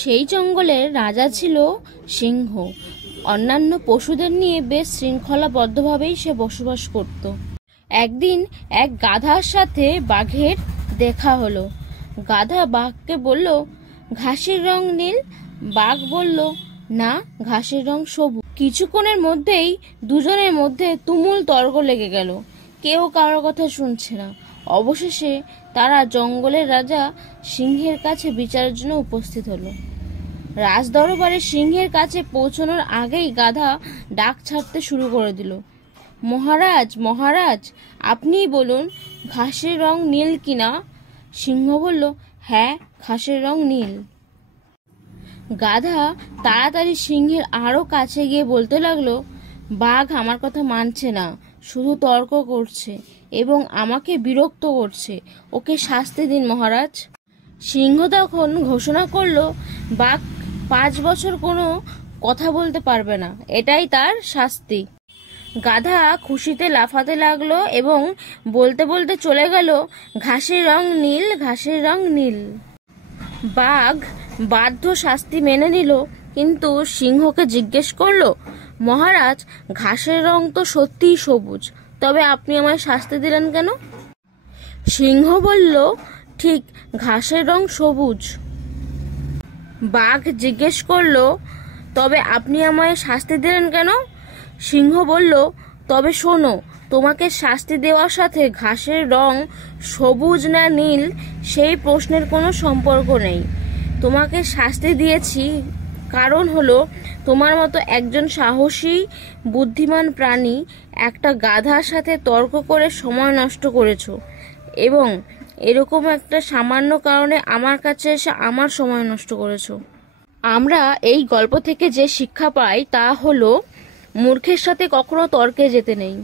সেই জঙ্গলের রাজা ছিল সিংহ। অন্যান্য পশুদের নিয়ে বেশ শৃঙ্খলাবদ্ধভাবেই সে বসবাস করত। একদিন এক গাধার সাথে বাঘের দেখা হলো। গাধা বাঘকে বলল, ঘাসের রং নীল। বাঘ বলল, না, ঘাসের রং সবুজ। কিছুক্ষণের মধ্যেই দুজনের মধ্যে তুমুল তর্ক লেগে গেল। কেউ কারোর কথা শুনছে না। অবশেষে তারা জঙ্গলের রাজা সিংহের কাছে বিচারের জন্য উপস্থিত হলো। রাজদরবারে সিংহের কাছে পৌঁছানোর আগেই গাধা ডাক ছাড়তে শুরু করে দিল, মহারাজ, মহারাজ, আপনিই বলুন ঘাসের রং নীল কিনা। সিংহ বলল, হ্যাঁ, ঘাসের রং নীল। গাধা তাড়াতাড়ি সিংহের আরো কাছে গিয়ে বলতে লাগলো, বাঘ আমার কথা মানছে না, শুধু তর্ক করছে এবং আমাকে বিরক্ত করছে। ওকে শাস্তি দিন মহারাজ। সিংহ তখন ঘোষণা করলো, বাঘ 5 বছর কোনো কথা বলতে পারবে না, এটাই তার শাস্তি। গাধা খুশিতে লাফাতে লাগলো এবং বলতে বলতে চলে গেল, ঘাসের রং নীল, ঘাসের রং নীল। বাঘ বাধ্য শাস্তি মেনে নিল, কিন্তু সিংহকে জিজ্ঞেস করলো, মহারাজ, ঘাসের রং তো সত্যিই সবুজ, তবে আপনি আমায় শাস্তি দিলেন কেন? সিংহ বলল, ঠিক, ঘাসের রং সবুজ। বাঘ জিজ্ঞেস করলো, তবে আপনি আমায় শাস্তি দিলেন কেন? সিংহ বলল, তবে শোনো, তোমাকে শাস্তি দেওয়ার সাথে ঘাসের রং সবুজ না নীল সেই প্রশ্নের কোনো সম্পর্ক নেই। তোমাকে শাস্তি দিয়েছি কারণ হলো তোমার মতো একজন সাহসী বুদ্ধিমান প্রাণী একটা গাধার সাথে তর্ক করে সময় নষ্ট করেছো এবং এরকম একটা সামান্য কারণে আমার কাছে এসে আমার সময় নষ্ট করেছো। আমরা এই গল্প থেকে যে শিক্ষা পাই তা হলো, মূর্খের সাথে কখনো তর্কে যেতে নেই।